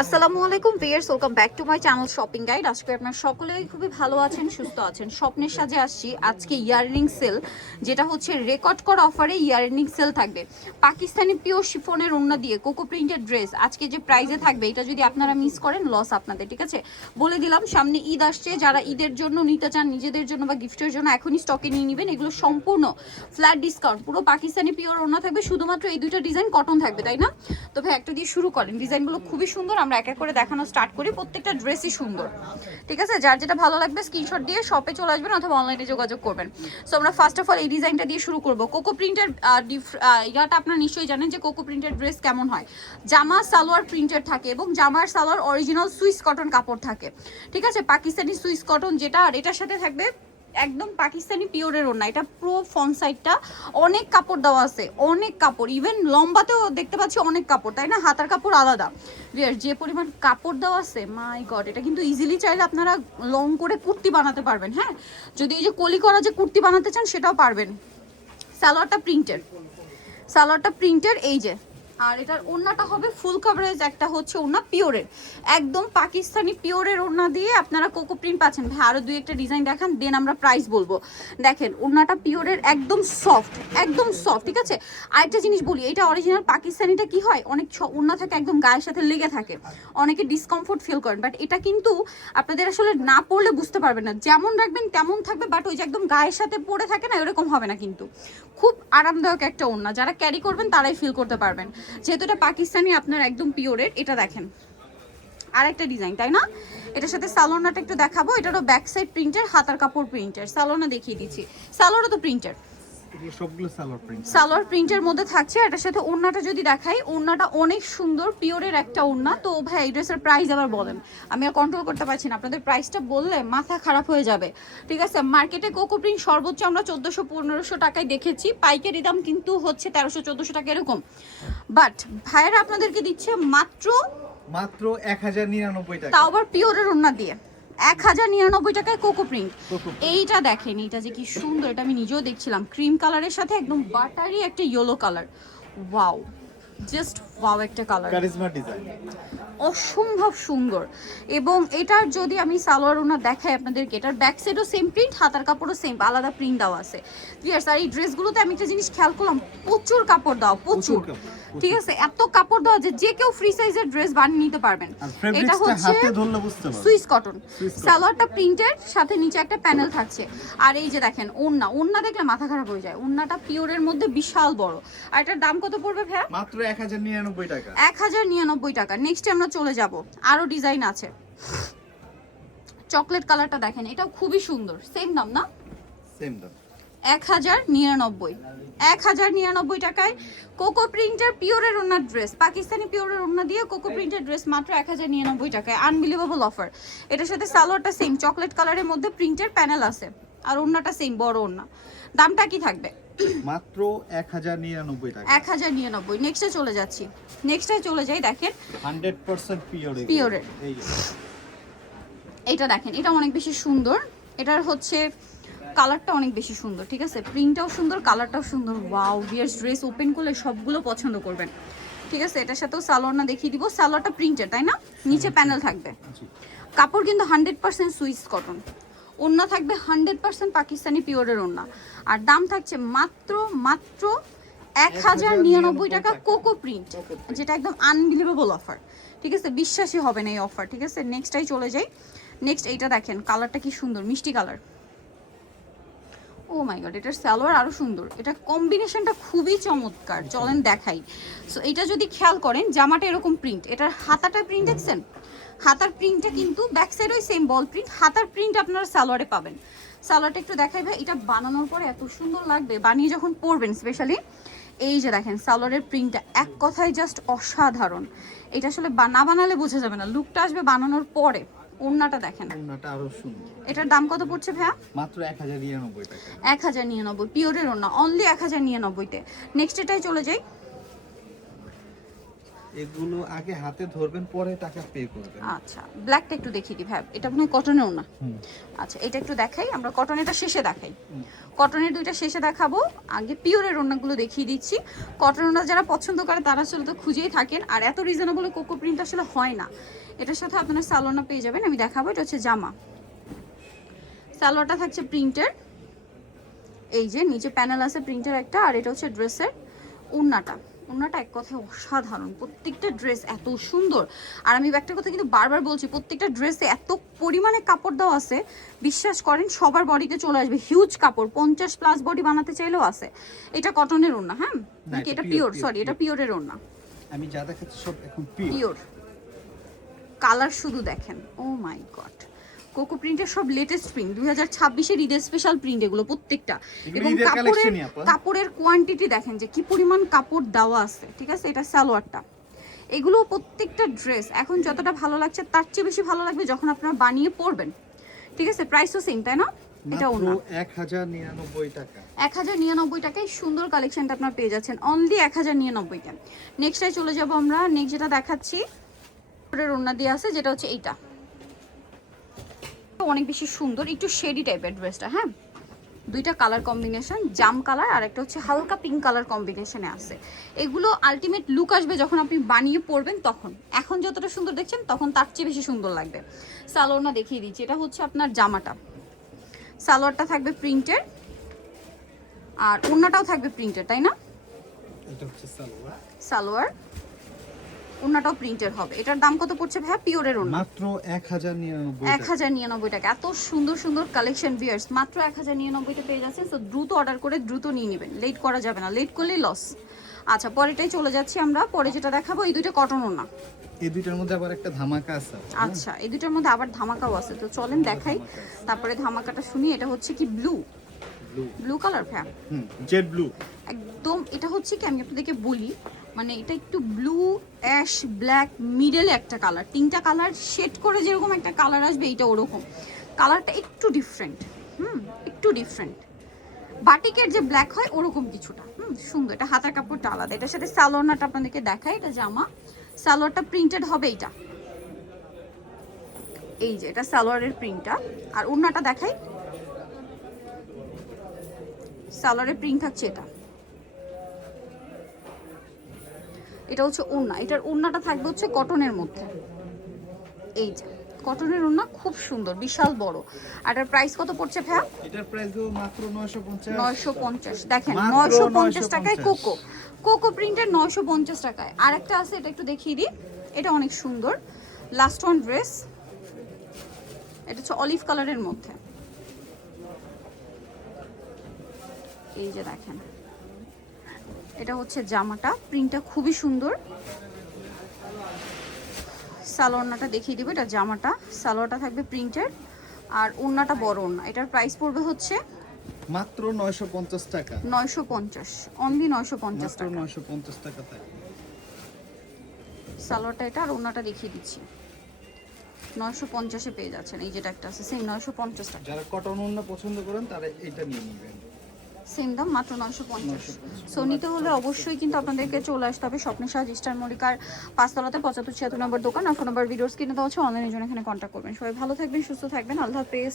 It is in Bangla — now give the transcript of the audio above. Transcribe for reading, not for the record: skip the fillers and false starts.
আসসালামু আলাইকুম viewers, welcome back to my channel shopping guide. আজকে আপনারা সকলেই খুবই ভালো আছেন, সুস্থ আছেন। স্বপ্নের সাজে আসছি আজকে ইয়াররিং সেল, যেটা হচ্ছে রেকর্ড করা অফারে ইয়াররিং সেল থাকবে। পাকিস্তানি পিওর শিফনের ওড়না দিয়ে কোকো প্রিন্টেড ড্রেস আজকে যে প্রাইজে থাকবে, এটা যদি আপনারা মিস করেন লস আপনাদের, ঠিক আছে? বলে দিলাম, সামনে ঈদ আসছে, যারা ঈদের জন্য নিতে চান নিজেদের জন্য বা গিফটের জন্য এখনই স্টকে নিয়ে নেবেন। এগুলো সম্পূর্ণ ফ্ল্যাট ডিসকাউন্ট, পুরো পাকিস্তানি পিওর ওড়না থাকবে, শুধুমাত্র এই দুইটা ডিজাইন কটন থাকবে, তাই না? তো ভাই একটা দিয়ে শুরু করেন, ডিজাইনগুলো খুবই সুন্দর, আমরা এক এক করে দেখানো স্টার্ট করি। প্রত্যেকটা ড্রেসই সুন্দর, ঠিক আছে? যার যেটা ভালো লাগবে স্ক্রিনশট দিয়ে শপে চলে আসবেন অথবা অনলাইনে যোগাযোগ করবেন। সো আমরা ফার্স্ট অফ অল এই ডিজাইনটা দিয়ে শুরু করব। কোকো প্রিন্টের ইয়াটা আপনারা নিশ্চয়ই জানেন যে কোকো প্রিন্টের ড্রেস কেমন হয়। জামা সালোয়ার প্রিন্টেড থাকে এবং জামার সালোয়ার অরিজিনাল সুইস কটন কাপড় থাকে, ঠিক আছে? পাকিস্তানি সুইস কটন যেটা, আর এটার সাথে থাকবে একদম পাকিস্তানি পিওরের ওড়না। এটা পুরো ফ্রন্ট সাইডটা অনেক কাপড় দেওয়া আছে, অনেক কাপড়, ইভেন লম্বাতেও দেখতে পাচ্ছি অনেক কাপড়, তাই না? হাতার কাপড় আলাদা। যে পরিমাণ কাপড় দেওয়া আছে, মাই গড! এটা কিন্তু ইজিলি চাইলে আপনারা লং করে কুর্তি বানাতে পারবেন। হ্যাঁ, যদি এই যে কলি করা যে কুর্তি বানাতে চান সেটাও পারবেন। সালোয়ারটা প্রিন্টেড, সালোয়ারটা প্রিন্টেড, এই যে। আর এটার ওড়নাটা হবে ফুল কভারেজ, একটা হচ্ছে ওড়না পিওরের, একদম পাকিস্তানি পিওরের ওড়না দিয়ে আপনারা কোকো প্রিন্ট পাচ্ছেন। ভাই আরো দুই একটা ডিজাইন দেখান, দেন আমরা প্রাইস বলবো। দেখেন ওড়নাটা পিওরের, একদম সফট, একদম সফট, ঠিক আছে? আরেকটা জিনিস বলি, এটা অরিজিনাল পাকিস্তানিটা কি হয়, অনেক ওড়না থাকে একদম গায়ের সাথে লেগে থাকে, অনেকে ডিসকমফোর্ট ফিল করেন, বাট এটা কিন্তু আপনাদের আসলে না পড়লে বুঝতে পারবেন না, যেমন রাখবেন তেমন থাকবে, বাট ওই যে একদম গায়ের সাথে পড়ে থাকে না, এরকম হবে না। কিন্তু খুব আরামদায়ক একটা ওড়না, যারা ক্যারি করবেন তারাই ফিল করতে পারবেন, যেহেতু এটা পাকিস্তানি আপনার একদম পিওরের। এটা দেখেন আরেকটা ডিজাইন, তাই না? এটার সাথে সালোনাটা একটু দেখাবো, এটারও ব্যাক সাইড প্রিন্টের, হাতার কাপড় প্রিন্টের, সালোনা দেখিয়ে দিচ্ছি। সালোয়ারও তো প্রিন্টের, সবগুলো সালোয়ার প্রিন্ট, সালোয়ার প্রিন্টের মধ্যে থাকছে। এটার সাথে ওড়নাটা যদি দেখাই, ওড়নাটা অনেক সুন্দর, পিওরের একটা ওড়না। তো ভাই এই ড্রেসের প্রাইস আবার বলেন, আমি আর কন্ট্রোল করতে পারছি না, আপনাদের প্রাইসটা বললে মাথা খারাপ হয়ে যাবে, ঠিক আছে? মার্কেটে কোকো প্রিন্ট সর্বোচ্চ আমরা 1400-1500 টাকায় দেখেছি, পাইকারি দাম কিন্তু হচ্ছে 1300-1400 টাকা এরকম। বাট ভাইয়েরা আপনাদেরকে দিচ্ছে মাত্র 1099 টাকা, তাও আবার পিওরের ওড়না দিয়ে 1099 টাকায় কোকো প্রিন্ট। এইটা দেখেন, এটা যে কি সুন্দর, এটা আমি নিজেও দেখছিলাম, ক্রিম কালারের সাথে একদম বাটারি একটা yellow colour. Wow, just wow একটা কালার, কারিজমা ডিজাইন, অসম্ভব সুন্দর। এবং এটার যদি আমি সালোয়ার ওনা দেখাই আপনাদেরকে, এটার ব্যাক সাইডও সেম প্রিন্ট, হাতার কাপড়ও সেম, আলাদা প্রিন্ট দেওয়া আছে। ভিউয়ার্স, আর এই ড্রেসগুলোতে আমি একটা জিনিস খেয়াল করলাম, প্রচুর কাপড় দেওয়া, প্রচুর, ঠিক আছে? এত কাপড় দেওয়া যে কেউ ফ্রি সাইজের ড্রেস বানিয়ে নিতে পারবেন। এটা হচ্ছে সুইস কটন, সালোয়ারটা প্রিন্টের, সাথে নিচে একটা প্যানেল থাকছে। আর এই যে দেখেন ওড়না, ওড়না দেখলে মাথা খারাপ হয়ে যায়, ওড়নাটা পিওরের মধ্যে বিশাল বড়। আর এটার দাম কত পড়বে ভাইয়া? মাত্র 1099 টাকা, 1099 টাকা। নেক্সটে আমরা চলে যাব, আরো ডিজাইন আছে। চকলেট কালারটা দেখেন, এটাও খুবই সুন্দর, সেম দাম না? সেম দাম, 1099, 1099 টাকায় কোকো প্রিন্টের পিওরের ওড়নার ড্রেস, পাকিস্তানি পিওরের ওড়না দিয়ে কোকো প্রিন্টের ড্রেস মাত্র 1099 টাকায়। Unbelievable offer. এটার সাথে সালোয়ারটা সেম চকলেট কালারের মধ্যে প্রিন্টের প্যানেল আছে, আর ওড়নাটা সেম বড় ওড়না। দামটা কি থাকবে? মাত্র 1099 টাকা, 1099। নেক্সটে চলে যাচ্ছি, নেক্সটে চলে যাই। দেখেন 100% পিওরের, এই এটা দেখেন, এটা অনেক বেশি সুন্দর, এটার হচ্ছে কালারটা অনেক বেশি সুন্দর, ঠিক আছে? প্রিন্টটাও সুন্দর, কালারটাও সুন্দর। ওয়াও ভিউয়ার্স, ড্রেস ওপেন করলে সবগুলো পছন্দ করবেন, ঠিক আছে? এটার সাথেও সালোয়ারটা দেখিয়ে দিব, সালোয়ারটা প্রিন্টের, তাই না? নিচে প্যানেল থাকবে, কাপড় কিন্তু 100% সুইস কটন, ওড়না থাকবে 100% পাকিস্তানি পিওরের ওড়না। আর দাম থাকছে মাত্র মাত্র 1099 টাকা কোকো প্রিন্ট, যেটা একদম আনবিলিভেবল অফার, ঠিক আছে? বিশ্বাসই হবে না এই অফার, ঠিক আছে? নেক্সটটাই চলে যাই। নেক্সট এইটা দেখেন, কালারটা কি সুন্দর, মিষ্টি কালার। ও মাই গড, এটার সালোয়ার আরো সুন্দর, এটা কম্বিনেশনটা খুবই চমৎকার, চলেন দেখাই। সো এটা যদি খেয়াল করেন, জামাটা এরকম প্রিন্ট, এটার হাতাটা প্রিন্ট দেখছেন, হাতার প্রিন্টটা কিন্তু ব্যাক সাইডেও সেম বল প্রিন্ট, হাতার প্রিন্ট আপনারা সালোয়ারে পাবেন। সালোয়ারটা একটু দেখাই ভাই, এটা বানানোর পরে এত সুন্দর লাগবে, বানিয়ে যখন পরবেন স্পেশালি। এই যে দেখেন সালোয়ারের প্রিন্টটা, এক কথায় জাস্ট অসাধারণ। এটা আসলে না বানালে বোঝা যাবে না, লুকটা আসবে বানানোর পরে। ওড়নাটা দেখেন, ওড়নাটা আরো সুন্দর। এটার দাম কত পড়ছে ভাইয়া? মাত্র 1099 টাকা, 1099 পিওরের ওড়না, অনলি 1099 তে। নেক্সট এটাই চলে যাই। এগুলো আগে হাতে ধরবেন, পরে টাকা পে করবেন। আচ্ছা, ব্ল্যাকটা একটু দেখিয়ে দিই ভাই, এটা মনে হয় কটনেরও না। হুম। আচ্ছা, এটা একটু দেখাই, আমরা কটনেরটা শেষে দেখাই। হুম। কটনের দুইটা শেষে দেখাবো, আগে পিওরের ওড়নাগুলো দেখিয়ে দিচ্ছি। কটন ওড়না যারা পছন্দ করে তারা আসলে তো খুঁজেই থাকেন, আর এত রিজনেবল কোকো প্রিন্ট আসলে হয় না। এটার সাথে আপনারা সালোয়ারটা পেয়ে যাবেন, আমি দেখাবো। এটা হচ্ছে জামা, সালোয়ারটা থাকছে প্রিন্টের, এই যে নিচে প্যানেল আছে প্রিন্টের একটা, আর এটা হচ্ছে ড্রেসের ওড়নাটা। ওড়নাটা এক কথায় অসাধারণ, প্রত্যেকটা ড্রেস এত সুন্দর। আর আমি একটা কথা কিন্তু বারবার বলছি, প্রত্যেকটা ড্রেসে এত পরিমাণে কাপড় দেওয়া আছে, বিশ্বাস করেন সবার বডিতে চলে আসবে। হিউজ কাপড়, 50+ বডি বানাতে চাইলেও আছে। এটা কটনের ওড়না, হ্যাঁ নাকি এটা পিওর? সরি, এটা পিওরের ওড়না। আমি যা দেখাচ্ছি সব এখন পিওর। কালার শুধু দেখেন, ও মাই গড। কোকো প্রিন্টের সব লেটেস্ট প্রিন্ট, 2026-এর ঈদের স্পেশাল প্রিন্ট এগুলো প্রত্যেকটা। এবং কাপড়ের কোয়ান্টিটি দেখেন যে কি পরিমাণ কাপড় দেওয়া আছে, ঠিক আছে? এটা সালোয়ারটা, এগুলো প্রত্যেকটা ড্রেস এখন যতটা ভালো লাগছে তার চেয়ে বেশি ভালো লাগবে যখন আপনারা বানিয়ে পরবেন, ঠিক আছে? প্রাইসও সেম, তাই না? এটা ওনা 1099 টাকা। 1099 টাকায় সুন্দর কালেকশনটা আপনারা পেয়ে যাচ্ছেন, অনলি 1099 টাকা। নেক্সটে চলে যাব আমরা, নেক্সট যেটা দেখাচ্ছি ওড়না দিয়ে আছে, যেটা হচ্ছে এইটা অনেক বেশি সুন্দর, একটু শেডি টাইপের ড্রেসটা, হ্যাঁ দুইটা কালার কম্বিনেশন, জাম কালার আর একটা হচ্ছে হালকা পিঙ্ক কালার কম্বিনেশনে আছে। এগুলো আলটিমেট লুক আসবে যখন আপনি বানিয়ে পরবেন তখন, এখন যতটা সুন্দর দেখছেন তখন তার চেয়ে বেশি সুন্দর লাগবে। সালোয়ারটা দেখিয়ে দিচ্ছি, এটা হচ্ছে আপনার জামাটা, সালোয়ারটা থাকবে প্রিন্টের আর ওড়নাটাও থাকবে প্রিন্টের, তাই না? এটা হচ্ছে সালোয়ার। সালোয়ার ওড়নাটাও প্রিন্টের হবে। এটার দাম কত পড়ছে ভাইয়া পিওরের ওড়না? মাত্র 1099 টাকা। 1099 টাকা। এত সুন্দর সুন্দর কালেকশন ভিউয়ার্স, মাত্র 1099 তে পেয়ে যাচ্ছেন। সো দ্রুত অর্ডার করে দ্রুত নিয়ে নেবেন, লেট করা যাবে না, লেট করলেই লস। আচ্ছা, পরেরটাই চলে যাচ্ছি আমরা। পরে যেটা দেখাবো এই দুইটা কটন ওড়না। এই দুইটার মধ্যে আবার একটা ধামাকা আছে। আচ্ছা, এই দুইটার মধ্যে আবার ধামাকাও আছে, তো চলেন দেখাই, তারপরে ধামাকাটা শুনি। এটা হচ্ছে কি ব্লু, ব্লু কালার ভাইয়া? জেড ব্লু একদম। এটা হচ্ছে কি, আমি আপনাদেরকে বলি, মানে এটা একটু ব্লু অ্যাশ ব্ল্যাক মিডলে একটা কালার, তিনটা কালার শেড করে যেরকম একটা কালার আসবে, এইটা ওরকম কালারটা একটু ডিফারেন্ট, একটু ডিফারেন্ট। বাটিকের যে ব্ল্যাক হয় ওরকম কিছুটা, সুন্দর। এটা হাতার কাপড়টা আলাদা। এটার সাথে সালোয়ারটা আপনাদেরকে দেখাই, এটা জামা, সালোয়ারটা প্রিন্টেড হবে এইটা, এই যে এটা সালোয়ারের প্রিন্টটা। আর ওড়নাটা দেখাই, সালোয়ারের প্রিন্ট থাকছে এটা, এটা হচ্ছে ওড়না। এটার ওড়নাটা থাকবে হচ্ছে কটনের মধ্যে, এই যে কটনের ওড়না, খুব সুন্দর, বিশাল বড়। আর এটার প্রাইস কত পড়ছে ভাইয়া? এটার প্রাইস মাত্র 950। 950, দেখেন 950 টাকায় কোকো, কোকো প্রিন্টের 950 টাকায়। আরেকটা আছে, এটা একটু দেখিয়ে দিই, এটা অনেক সুন্দর। লাস্ট ওয়ান ড্রেস, এটা হচ্ছে অলিভ কালারের মধ্যে, এই যে দেখেন, এটা হচ্ছে জামাটা, প্রিন্টটা খুবই সুন্দর। সালোয়ারটা দেখিয়ে দিব, এটা জামাটা, সালোয়ারটা থাকবে প্রিন্টের আর ওড়নাটা বড় ওড়না। এটার প্রাইস পড়বে হচ্ছে মাত্র 950 টাকা। 950, অনলি 950 টাকা। 950 টাকা থাকে। সালোয়ারটা এটা আর ওড়নাটা দেখিয়ে দিচ্ছি, 950-এ পেয়ে যাচ্ছেন। এই যেটা একটা আছে সেম 950 টাকা। যারা কটন ওড়না পছন্দ করেন তারা এটা নিয়ে নেবেন, সেম দাম, মাত্র 950। সো নিতে হলে অবশ্যই কিন্তু আপনাদেরকে চলে আসতে হবে স্বপ্নের সাজ স্টার মল্লিকার 5 তলাতে 75-76 নম্বর দোকান। আর ফোন নাম্বার ভিডিওস কিনে দেওয়া হচ্ছে, অনলাইনের জন্য এখানে কন্ট্যাক্ট করবেন। সবাই ভালো থাকবেন, সুস্থ থাকবেন, আল্লাহ হাফেজ।